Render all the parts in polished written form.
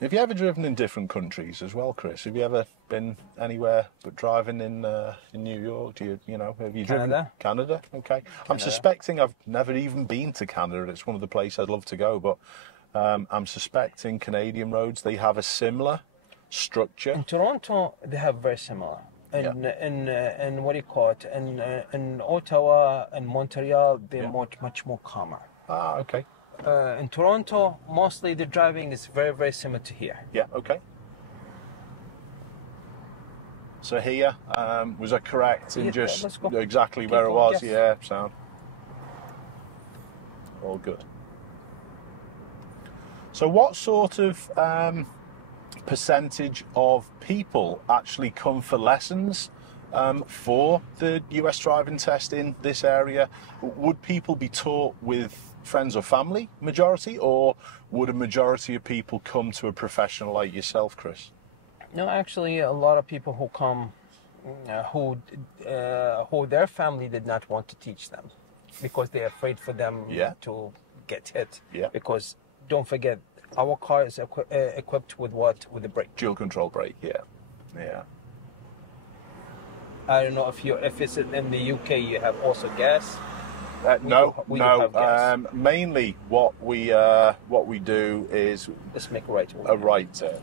Have you ever driven in different countries as well, Chris? Have you ever been anywhere but driving in New York? Have you driven Canada? Okay. I'm suspecting I've never even been to Canada. It's one of the places I'd love to go, but I'm suspecting Canadian roads, they have a similar structure. In Toronto, they have very similar. In what do you call it? In Ottawa and Montreal, they're much more calmer. Ah, okay. In Toronto, mostly the driving is very, very similar to here. Yeah, okay. So here, was I correct in just exactly where it was? Yes. Yeah, sound. All good. So what sort of percentage of people actually come for lessons for the US driving test in this area? Would people be taught with friends or family, majority, or would a majority of people come to a professional like yourself, Chris? No, actually, a lot of people who come, who their family did not want to teach them because they're afraid for them to get hit. Yeah. Because don't forget, our car is equipped with what? With a brake. Dual control brake. Yeah. Yeah. I don't know if it's in the UK you have also gas. No. Mainly what we do is let's make a right turn. A right turn.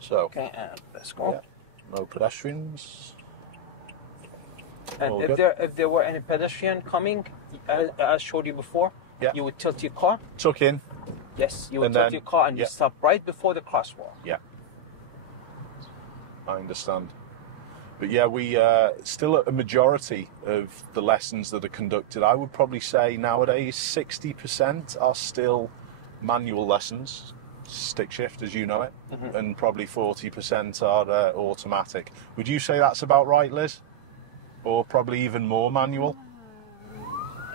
So okay, and let's go. Yeah. No pedestrians. And if there were any pedestrian coming, as I showed you before, you would tilt your car. Tuck in. Yes, you would tilt your car and you stop right before the crosswalk. Yeah. I understand. But yeah, we still a majority of the lessons that are conducted, I would probably say nowadays 60% are still manual lessons, stick shift as you know it, and probably 40% are automatic. Would you say that's about right, Liz? Or probably even more manual?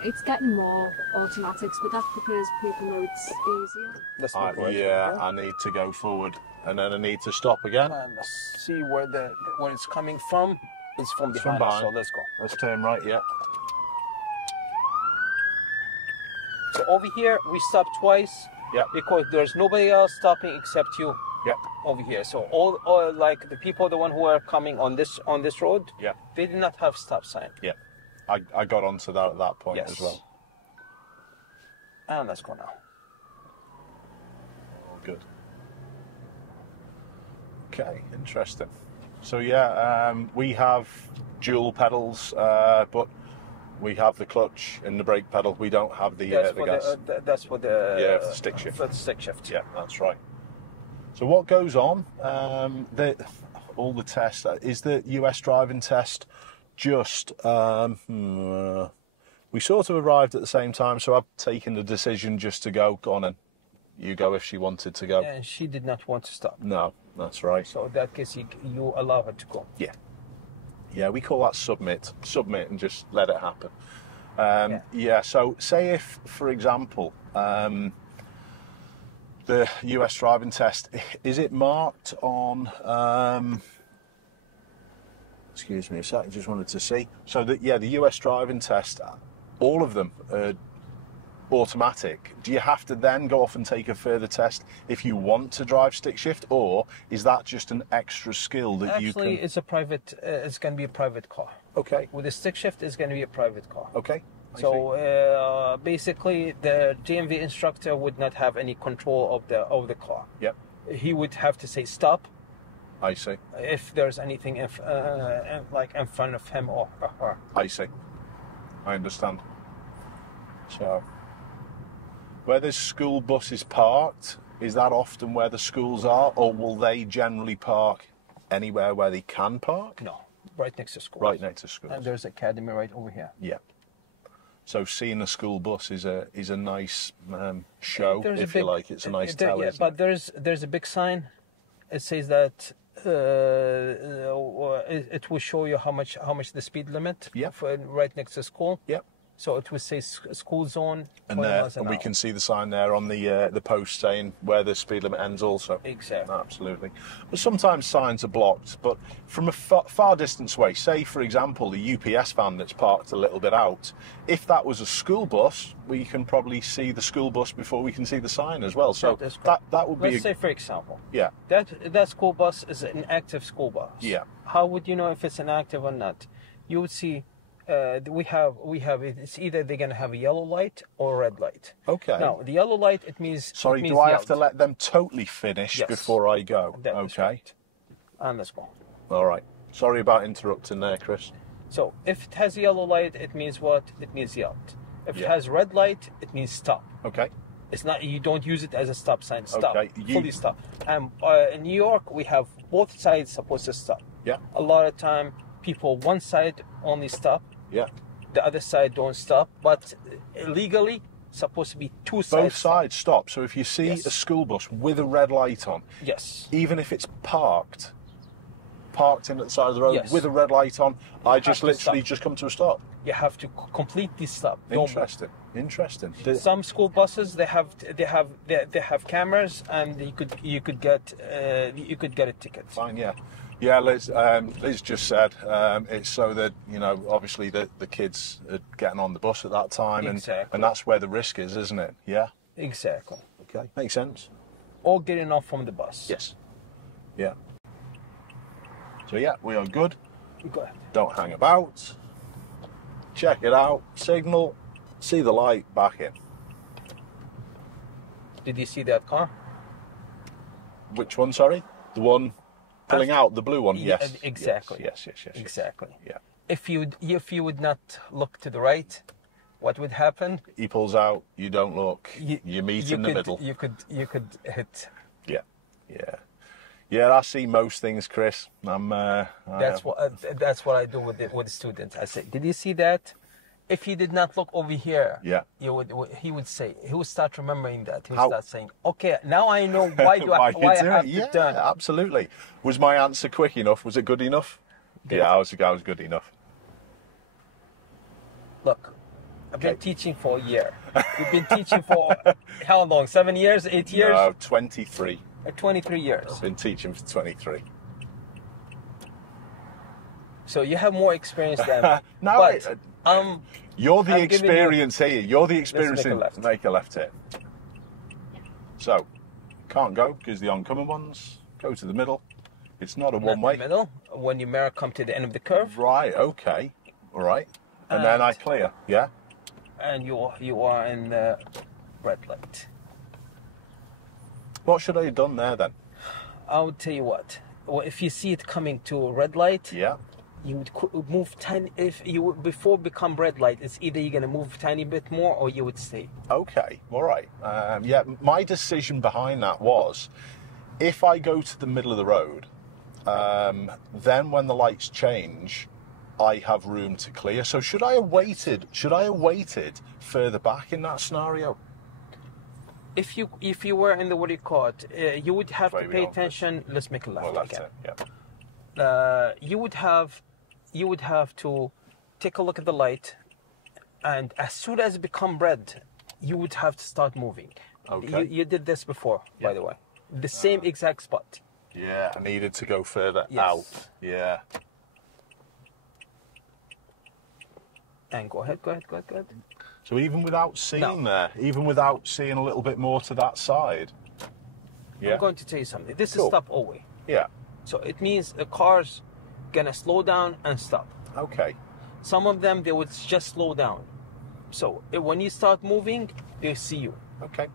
It's getting more automatics, but that's because people know it's easier. I need to go forward. And then I need to stop again. And let's see where it's coming from. It's from behind us, so let's go. Let's turn right, yeah. So over here, we stop twice. Yeah. Because there's nobody else stopping except you. Yeah. Over here. So all like the people, the one who are coming on this road. Yeah. They did not have stop sign. Yeah. I got onto that at that point as well. And let's go now. Good. Okay, interesting. So yeah, we have dual pedals, but we have the clutch and the brake pedal. We don't have the gas. That's for the for the stick shift. For the stick shift. Yeah, that's right. So what goes on? All the tests. Is the US driving test just? We sort of arrived at the same time, so I've taken the decision just to go on and you go if she wanted to go. And she did not want to stop. No, that's right. So in that case, you allow her to go. Yeah. Yeah, we call that submit. Submit and just let it happen. So say if, for example, the US driving test, is it marked on... excuse me a sec, I just wanted to see. So the US driving test, all of them are automatic. Do you have to then go off and take a further test if you want to drive stick shift, or is that just an extra skill that you can... Actually, it's a private, it's going to be a private car. Okay. With the stick shift, it's going to be a private car. Okay. So basically, the GMV instructor would not have any control of the car. Yep. He would have to say stop. I see. If there's anything like in front of him or her. I see. I understand. So, where there's school buses parked, is that often where the schools are, or will they generally park anywhere where they can park? No, right next to schools. Right next to schools. And there's academy right over here. Yeah. So seeing a school bus is a nice show, if you like. It's a nice tell. Yeah, but there's a big sign. It says that it will show you how much the speed limit. Yeah. Right next to school. Yep. So it would say school zone. And we can see the sign there on the post saying where the speed limit ends also. Exactly. Absolutely. But sometimes signs are blocked, but from a far distance away, say for example the UPS van that's parked a little bit out, if that was a school bus, we can probably see the school bus before we can see the sign as well. So that would be... Let's say, for example, yeah, that school bus is an active school bus. Yeah. How would you know if it's an active or not? You would see we have it's either they're going to have a yellow light or a red light. Okay. Now, the yellow light, it means... Sorry, do I have to let them totally finish before I go? Okay. Right. And let's go. All right. Sorry about interrupting there, Chris. So, if it has a yellow light, it means what? It means out. If it has red light, it means stop. Okay. It's not, you don't use it as a stop sign. Stop. Okay. Fully stop. And in New York, we have both sides supposed to stop. Yeah. A lot of time, people, one side only stop. Yeah. The other side don't stop. But legally, supposed to be two sides. Both sides stop. So if you see a school bus with a red light on, even if it's parked in at the side of the road with a red light on, I just literally just come to a stop. You have to completely stop. Interesting. Some school buses they have cameras, and you could get a ticket. Fine, yeah. Yeah, Liz just said it's so that, obviously the kids are getting on the bus at that time, and that's where the risk is, isn't it? Yeah. Exactly. Okay, makes sense. Or getting off from the bus. Yes. Yeah. So yeah, we are good. Go ahead. Don't hang about. Check it out. Signal. See the light. Back in. Did you see that car? Which one? Sorry, the one pulling out, the blue one. Yes. Exactly. Yes. Exactly. Yeah. If you would not look to the right, what would happen? He pulls out. You don't look. You meet in the middle. You could hit. Yeah. Yeah, I see most things, Chris. That's what I do with the students. I say, did you see that? If he did not look over here, he would start remembering that. He would start saying, okay, now I know why I have to turn. Yeah, absolutely. Was my answer quick enough? Was it good enough? Yeah, I was good enough. Look, I've been teaching for a year. We've been teaching for how long? 7 years? 8 years? No, 23. 23 years. I've been teaching for 23. So you have more experience than no, but you're the experience here. You're the experience in make a left here. So can't go because the oncoming ones go to the middle. It's not a one-way. Middle. When your mirror come to the end of the curve. Right. Okay. All right. And then I clear. Yeah. And you are in the red light. What should I have done there then? I would tell you what. Well, if you see it coming to a red light, you would move tiny. If you before become red light, it's either you're gonna move a tiny bit more or you would stay. Okay, all right. Yeah, my decision behind that was, if I go to the middle of the road, then when the lights change, I have room to clear. So should I have waited? Should I have waited further back in that scenario? If you were in the what do you call it, you would have to pay attention. Let's make a left again. Yeah. You would have to take a look at the light, and as soon as it become red, you would have to start moving. Okay. You did this before, by the way. The same exact spot. Yeah, I needed to go further out. Yeah. And go ahead. So even without seeing even without seeing a little bit more to that side. I'm going to tell you something. This is stop always. Yeah. So it means the car's gonna slow down and stop. Okay. Some of them, they would just slow down. So when you start moving, they see you. Okay.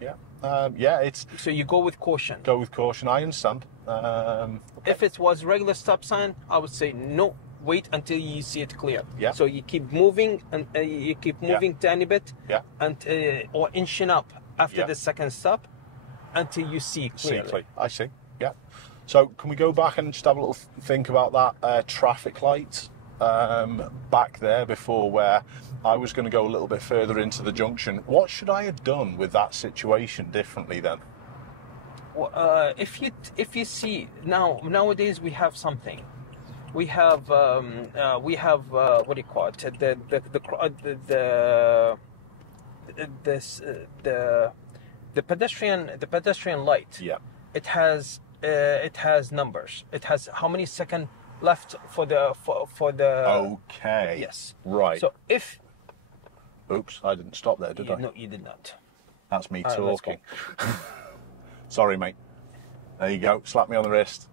Yeah. It's. So you go with caution. Go with caution. I understand. Okay. If it was regular stop sign, I would say no. Wait until you see it clear. Yeah. So you keep moving and you keep moving tiny bit. Yeah. And or inching up after the second stop until you see clearly. I see. Yeah. So can we go back and just have a little think about that traffic light back there before, where I was going to go a little bit further into the junction? What should I have done with that situation differently then? Well, if you see nowadays we have something. We have what do you call it? The pedestrian light. Yeah. It has numbers. It has how many seconds left for the Okay. Yes. Right. So if. Oops, I didn't stop there, did I? No, you did not. That's me talking. Sorry, mate. There you go. Slap me on the wrist.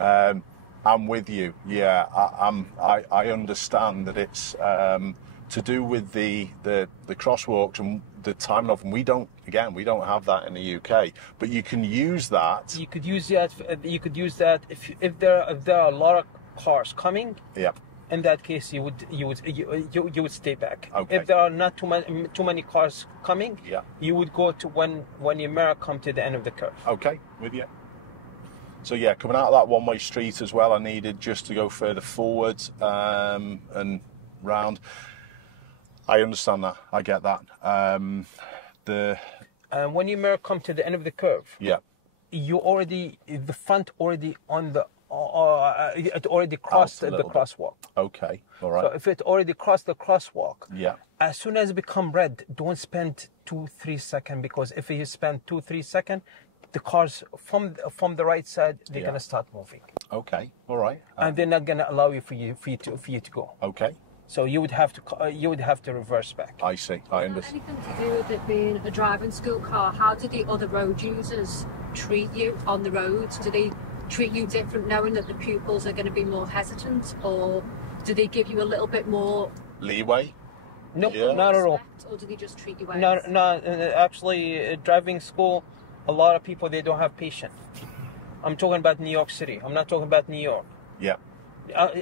I'm with you. Yeah, I understand that it's to do with the crosswalks and the time off, and we don't have that in the UK. But you can use that. You could use that. You could use that if there are a lot of cars coming. Yeah. In that case, you would stay back. Okay. If there are not too many cars coming, yeah, you would go to when your mirror come to the end of the curve. Okay, with you. So yeah, coming out of that one-way street as well, I needed just to go further forward and round. I understand that. I get that. When your mirror come to the end of the curve, yeah, the front already on the. It already crossed the crosswalk. Okay, all right. So if it already crossed the crosswalk, yeah, as soon as it become red, don't spend 2-3 seconds, because if you spend 2-3 seconds, the cars from the right side, they're gonna start moving. Okay, all right. And they're not gonna allow you for you to go. Okay. So you would have to reverse back. I see. I understand. Anything to do with it being a driving school car? How do the other road users treat you on the roads? Do they treat you different, knowing that the pupils are going to be more hesitant, or do they give you a little bit more leeway? No, not at all. Or do they just treat you well? No. Actually, driving school, a lot of people, they don't have patience. I'm talking about New York City. I'm not talking about New York. Yeah.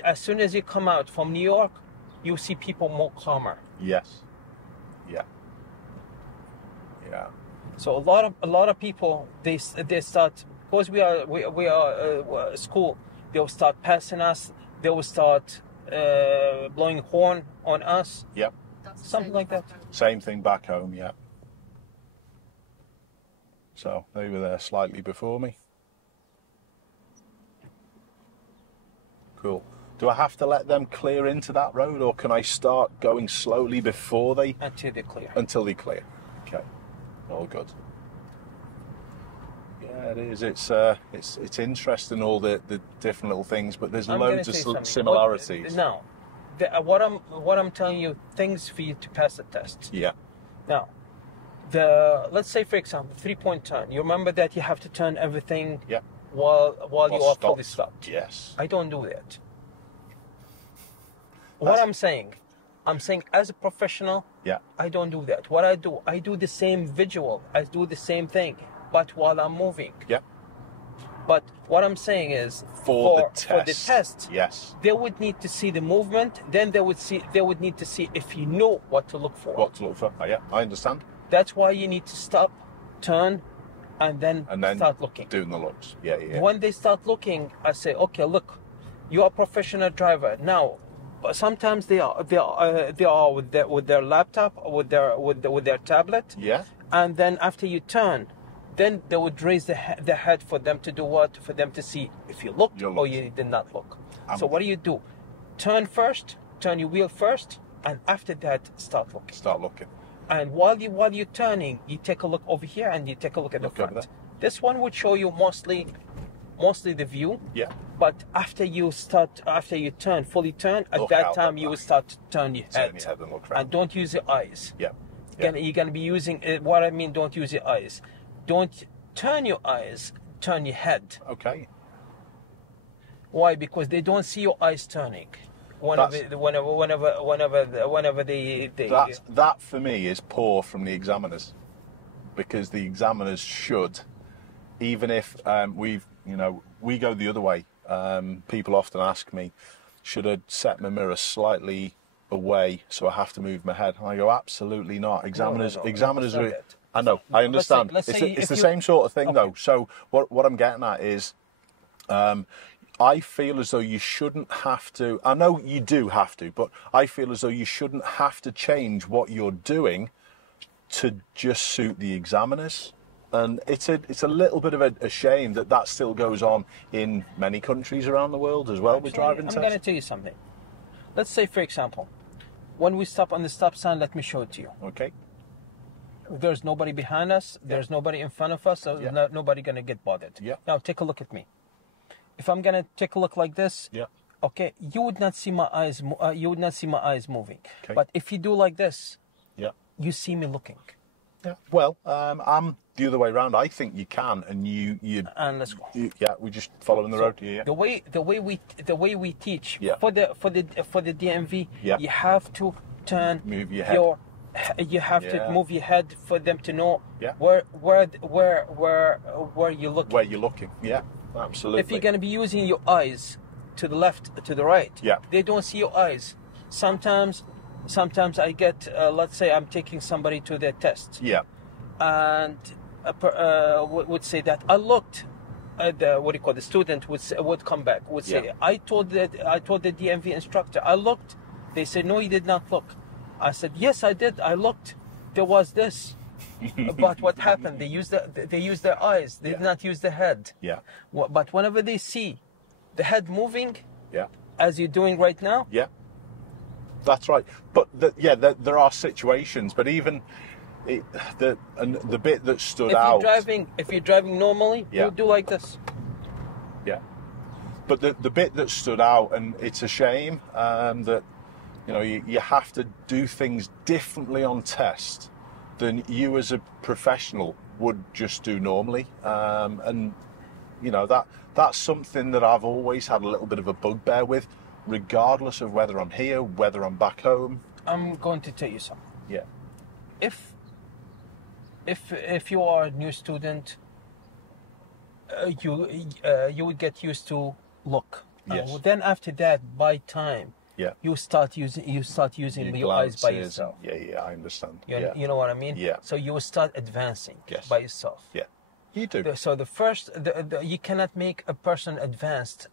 As soon as you come out from New York, you see people more calmer. Yes. Yeah. Yeah. So a lot of people, they start. Because we are school, they'll start passing us. They will start blowing horn on us. Yep. Something like that. Same thing back home, yeah. So they were there slightly before me. Cool. Do I have to let them clear into that road, or can I start going slowly before they? Until they clear. Until they clear. Okay. All good. Yeah, it is. It's interesting, all the different little things, but there's loads of similarities. What I'm telling you, things for you to pass the test. Yeah. Now, let's say for example, 3-point turn. You remember that you have to turn everything. Yeah. While you are fully stopped. Yes. I don't do that. What I'm saying as a professional. Yeah. I don't do that. What I do the same visual. I do the same thing, but while I'm moving. Yeah. But what I'm saying is, for the test, yes, they would need to see the movement. Then they would need to see if you know what to look for. What to look for? Oh, yeah, I understand. That's why you need to stop, turn, and then start looking. Doing the looks. Yeah, yeah. When they start looking, I say, okay, look, you are a professional driver now. But sometimes they are with their laptop, with their tablet. Yeah. And then after you turn, then they would raise the head for them to do what? For them to see if you looked or you did not look. So what do? Turn first, turn your wheel first, and after that, start looking. Start looking. And while you're turning, you take a look over here and you take a look at the front. This one would show you mostly the view. Yeah. But after you turn, fully turn, at that time you will start to turn your head. And don't use your eyes. Yeah. You're going to be using, what I mean, don't use your eyes. Don't turn your eyes, turn your head. Okay. Why? Because they don't see your eyes turning. Whenever they that for me is poor from the examiners, because the examiners should, even if we go the other way. People often ask me, should I set my mirror slightly away so I have to move my head? And I go, absolutely not. Examiners are. I know, I understand. It's the same sort of thing though. So what I'm getting at is, I feel as though you shouldn't have to. I know you do have to, but I feel as though you shouldn't have to change what you're doing to just suit the examiners. And it's a little bit of a shame that still goes on in many countries around the world as well. Actually, with driving tests. I'm going to tell you something. Let's say, for example, when we stop on the stop sign, let me show it to you. Okay. There's nobody behind us. There's nobody in front of us. So nobody going to get bothered. Yeah. Now take a look at me. If I'm going to take a look like this, okay, you would not see my eyes. You would not see my eyes moving. Okay. But if you do like this, you see me looking. Yeah. Well, I'm the other way around. I think you can, and you. And let's go. We're just following the road. Yeah. The way we teach for the DMV, you have to move your head. You have to move your head for them to know where you're looking. Where you're looking. Yeah, absolutely. If you're going to be using your eyes to the left, to the right, they don't see your eyes. Sometimes I get, let's say I'm taking somebody to their test. Yeah. And would say that I looked at the student would come back, would say, I told the DMV instructor, I looked. They said, no, you did not look. I said, yes, I did. I looked. There was this. But what happened? They used their eyes. They did not use the head. Yeah. But whenever they see the head moving, as you're doing right now, that's right. But there are situations. But even the bit that stood out. If you're driving normally, you do like this. Yeah. But the bit that stood out, and it's a shame that you have to do things differently on test than you as a professional would just do normally. And that's something that I've always had a little bit of a bugbear with. Regardless of whether I'm here, whether I'm back home. I'm going to tell you something. Yeah. If you are a new student, you would get used to look. Yes. Then after that, by time, you start using your eyes by yourself. Yeah, I understand. You know what I mean? Yeah. So you will start advancing by yourself. Yeah, you do. So you cannot make a person advanced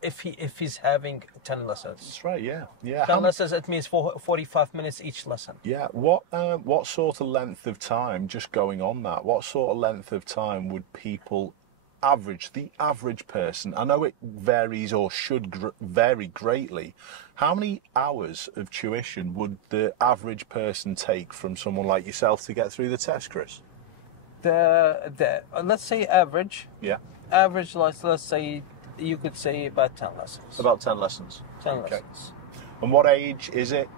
if he's having 10 lessons. That's right, yeah. 10 lessons, it means 45 minutes each lesson. Yeah, what sort of length of time, just going on that, what sort of length of time would people the average person, I know it varies or should vary greatly, how many hours of tuition would the average person take from someone like yourself to get through the test, Chris? Let's say average. Yeah. Average, let's say, you could say about 10 lessons. About 10 lessons. 10 lessons. And what age is it?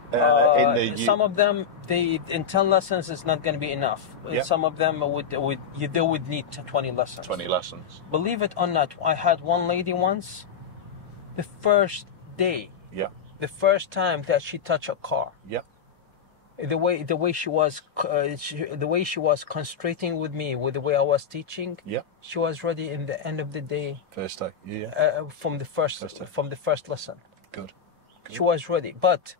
Some of them, in 10 lessons, it's not going to be enough. Yep. Some of them they would need 20 lessons. 20 lessons. Believe it or not, I had one lady once, the first day, the first time that she touched a car. Yeah. The way she was concentrating with me, with the way I was teaching. Yeah. She was ready in the end of the day. First day. From the first lesson. Good. She was ready, but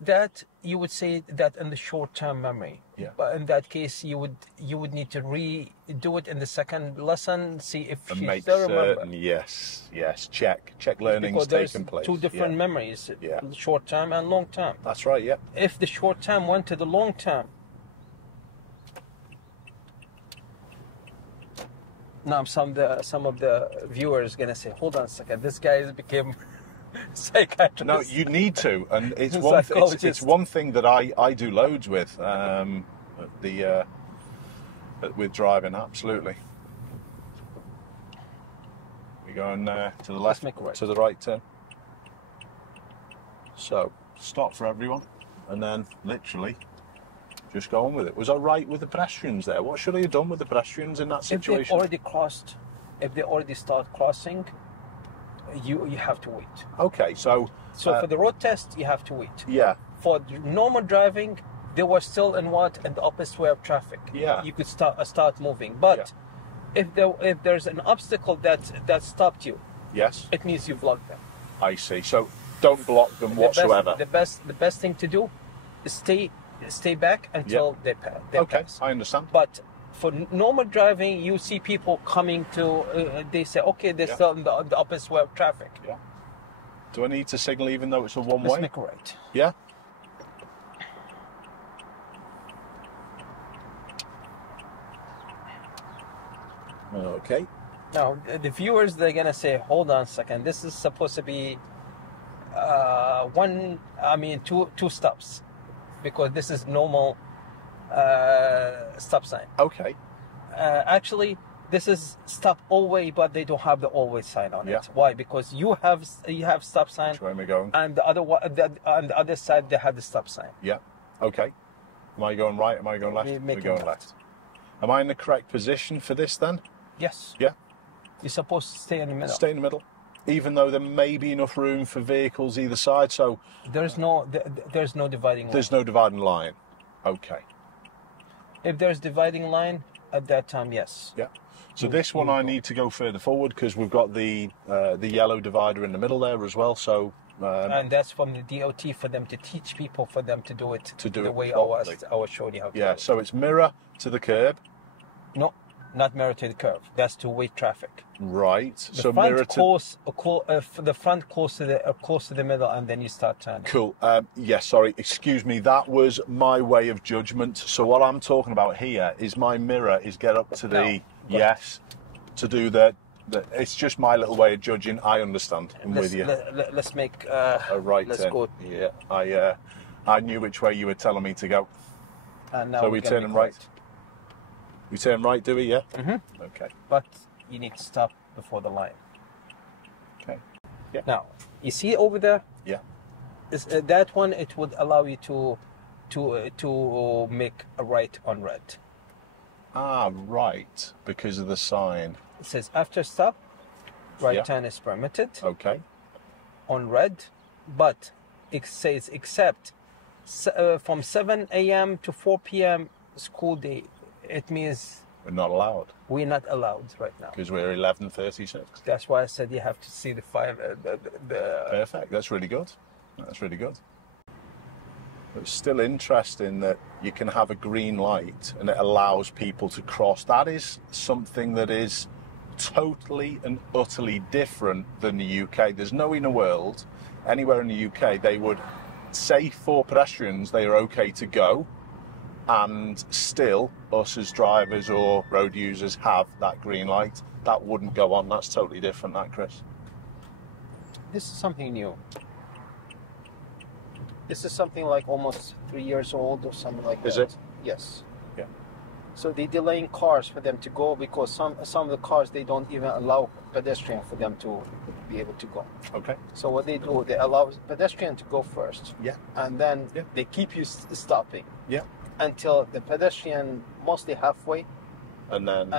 that you would say that in the short-term memory. Yeah. But in that case, you would need to redo it in the second lesson, see if and she make still certain, remember. Yes. Check learning's taken place. Two different memories, short-term and long-term. That's right. Yeah. If the short-term went to the long-term, now some of the viewers gonna say, "Hold on a second, this guy became." Psychiatrist. No, you need to, and it's it's one thing that I do loads with with driving. Absolutely. We're going to the left, to the right turn. So stop for everyone, and then literally just go on with it. Was I right with the pedestrians there? What should I have done with the pedestrians in that situation? If they already start crossing. You have to wait. Okay, so for the road test, you have to wait. Yeah. For normal driving, they were still in the opposite way of traffic. Yeah. You could start moving, but if there's an obstacle that stopped you, yes, it means you've blocked them. I see. So don't block them whatsoever. The best thing to do is stay back until they pass. Okay, I understand. But for normal driving, you see people coming to, they say, okay, they're still in the opposite way of traffic. Yeah. Do I need to signal even though it's a one-way? Let's make a right. Yeah. Okay. Now, the viewers, they're going to say, hold on a second, this is supposed to be two stops, because this is normal stop sign. Okay. Actually, this is stop all way, but they don't have the all way sign on it. Why? Because you have stop sign. Which way am I going? And the other one, on the other side, they have the stop sign. Yeah. Okay. Am I going right? Am I going left? We're going left. Am I in the correct position for this then? Yes. Yeah. You're supposed to stay in the middle. Stay in the middle, even though there may be enough room for vehicles either side. So there's no dividing line. There's no dividing line. Okay. If there's dividing line at that time, yes. Yeah. So this one I need to go further forward because we've got the yellow divider in the middle there as well. So and that's from the DOT for them to teach people, for them to do it the way I was showing you how to do it. So it's mirror to the curb. No, not mirror to the curb. That's two-way traffic. Right. The front the front close to the middle, and then you start turning. Cool. Sorry. Excuse me. That was my way of judgment. So what I'm talking about here is my mirror is get up to the to do the. It's just my little way of judging. I understand. I'm with you. Let's make a right let's turn. Go. Yeah. I knew which way you were telling me to go. And now so we turn right. We turn right, do we? Yeah. Mm-hmm. Okay. But you need to stop before the line. Okay. Yeah. Now you see over there. Yeah. That one, it would allow you to make a right on red. Ah, right, because of the sign. It says after stop, right turn is permitted. Okay. On red, but it says except from 7 a.m. to 4 p.m. school day. It means we're not allowed. We're not allowed right now because we're 11:36. That's why I said you have to see the file. Perfect. That's really good. That's really good. It's still interesting that you can have a green light and it allows people to cross. That is something that is totally and utterly different than the UK. There's no in the world, anywhere in the UK, they would say for pedestrians they are okay to go, and still us as drivers or road users have that green light. That wouldn't go on. That's totally different, that, Chris. This is something new. This is something like almost 3 years old or something like that. Is it? Yes. Yeah. So they're delaying cars for them to go because some of the cars, they don't even allow pedestrian for them to be able to go. Okay. So what they do, they allow pedestrian to go first. Yeah. And then they keep you stopping. Yeah. Until the pedestrian mostly halfway. And then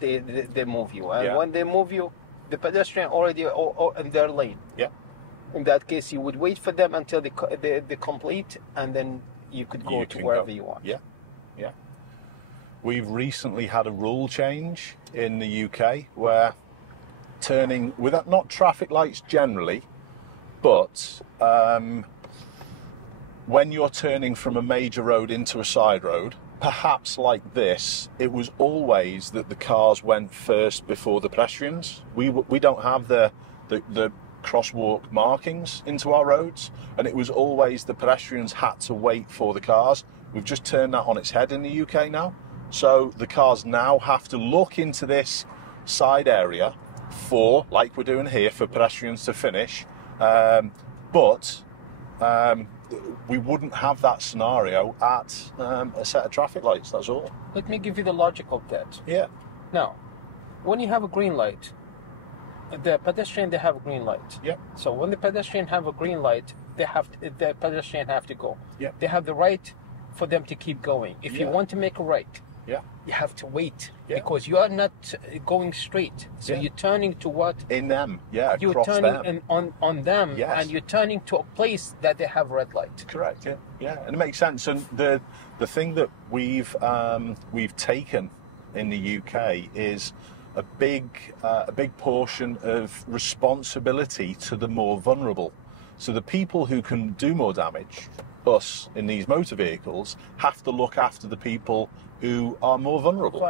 they move you. And when they move you, the pedestrian already in their lane. Yeah. In that case, you would wait for them until they complete, and then you could go to wherever you want. Yeah, yeah. We've recently had a rule change in the UK where turning without not traffic lights generally, but when you're turning from a major road into a side road, perhaps like this, it was always that the cars went first before the pedestrians. We don't have the crosswalk markings into our roads, and it was always the pedestrians had to wait for the cars. We've just turned that on its head in the UK now, so the cars now have to look into this side area for, like we're doing here, for pedestrians to finish, but we wouldn't have that scenario at a set of traffic lights. That's all. Let me give you the logic of that. Yeah. Now, when you have a green light, the pedestrian, they have a green light. Yeah. So when the pedestrian have a green light, the pedestrian have to go. Yeah. They have the right for them to keep going. If you want to make a right, you have to wait because you are not going straight. So you're turning to what? In them. Yeah. You're across turning them. on them, yes. and you're turning to a place that they have red light. Correct. Yeah. Yeah. And it makes sense. And the thing that we've taken in the UK is a big portion of responsibility to the more vulnerable. So the people who can do more damage, us in these motor vehicles, have to look after the people who are more vulnerable.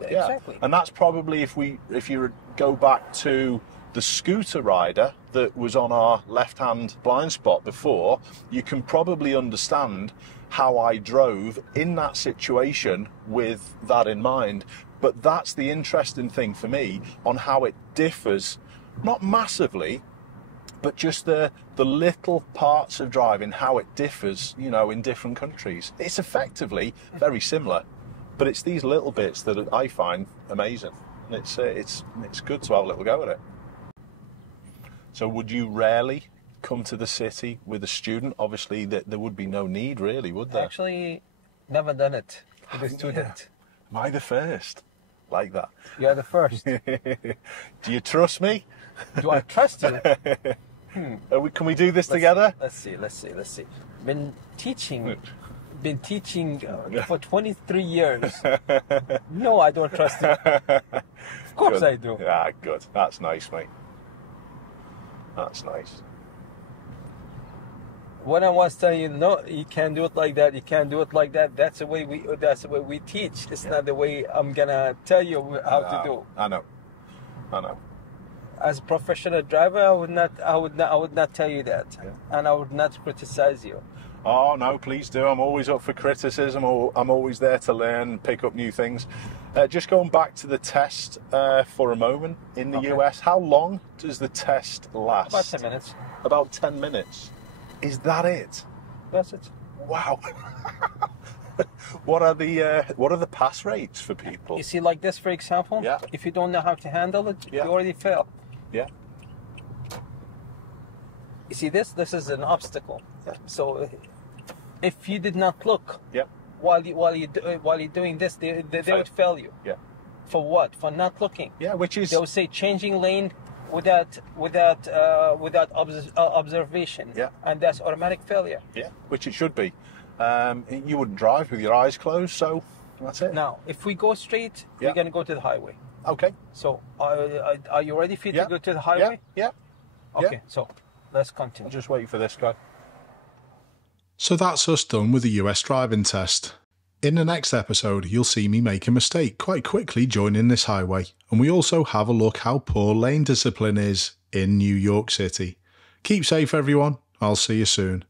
Yeah. Exactly. And that's probably if you go back to the scooter rider that was on our left-hand blind spot before, you can probably understand how I drove in that situation with that in mind. But that's the interesting thing for me on how it differs, not massively, but just the little parts of driving, how it differs, you know, in different countries. It's effectively very similar, but it's these little bits that I find amazing. And it's good to have a little go at it. So would you rarely come to the city with a student? Obviously, there would be no need, really, would there? Actually, never done it with a student. Am I the first? Like that. You're the first. Do you trust me? Do I trust you? Can we do this together? Let's see. Been teaching for 23 years. No, I don't trust you. Of course I do. Ah, good. That's nice, mate. That's nice. When I was telling you, no, you can't do it like that. You can't do it like that. That's the way we teach. It's not the way I'm gonna tell you how to do. I know. As a professional driver, I would not tell you that, and I would not criticize you. Oh no, please do. I'm always up for criticism. I'm always there to learn, pick up new things. Just going back to the test for a moment in the US. How long does the test last? About 10 minutes. About 10 minutes. Is that it? That's it. Wow. What are the pass rates for people? You see, like this, for example. Yeah. If you don't know how to handle it, you already fail. Yeah. You see, this is an obstacle. Yeah. So, if you did not look, while you're doing this, they would fail you. Yeah. For what? For not looking. Yeah, which is, they would say changing lane without observation. Yeah. And that's automatic failure. Yeah, which it should be. You wouldn't drive with your eyes closed, so that's it. Now, if we go straight, we're going to go to the highway. Okay. So, are you ready for you to go to the highway? Yeah. Okay, so let's continue. I'll just wait for this guy. So that's us done with the US driving test. In the next episode, you'll see me make a mistake quite quickly joining this highway, and we also have a look how poor lane discipline is in New York City. Keep safe, everyone. I'll see you soon.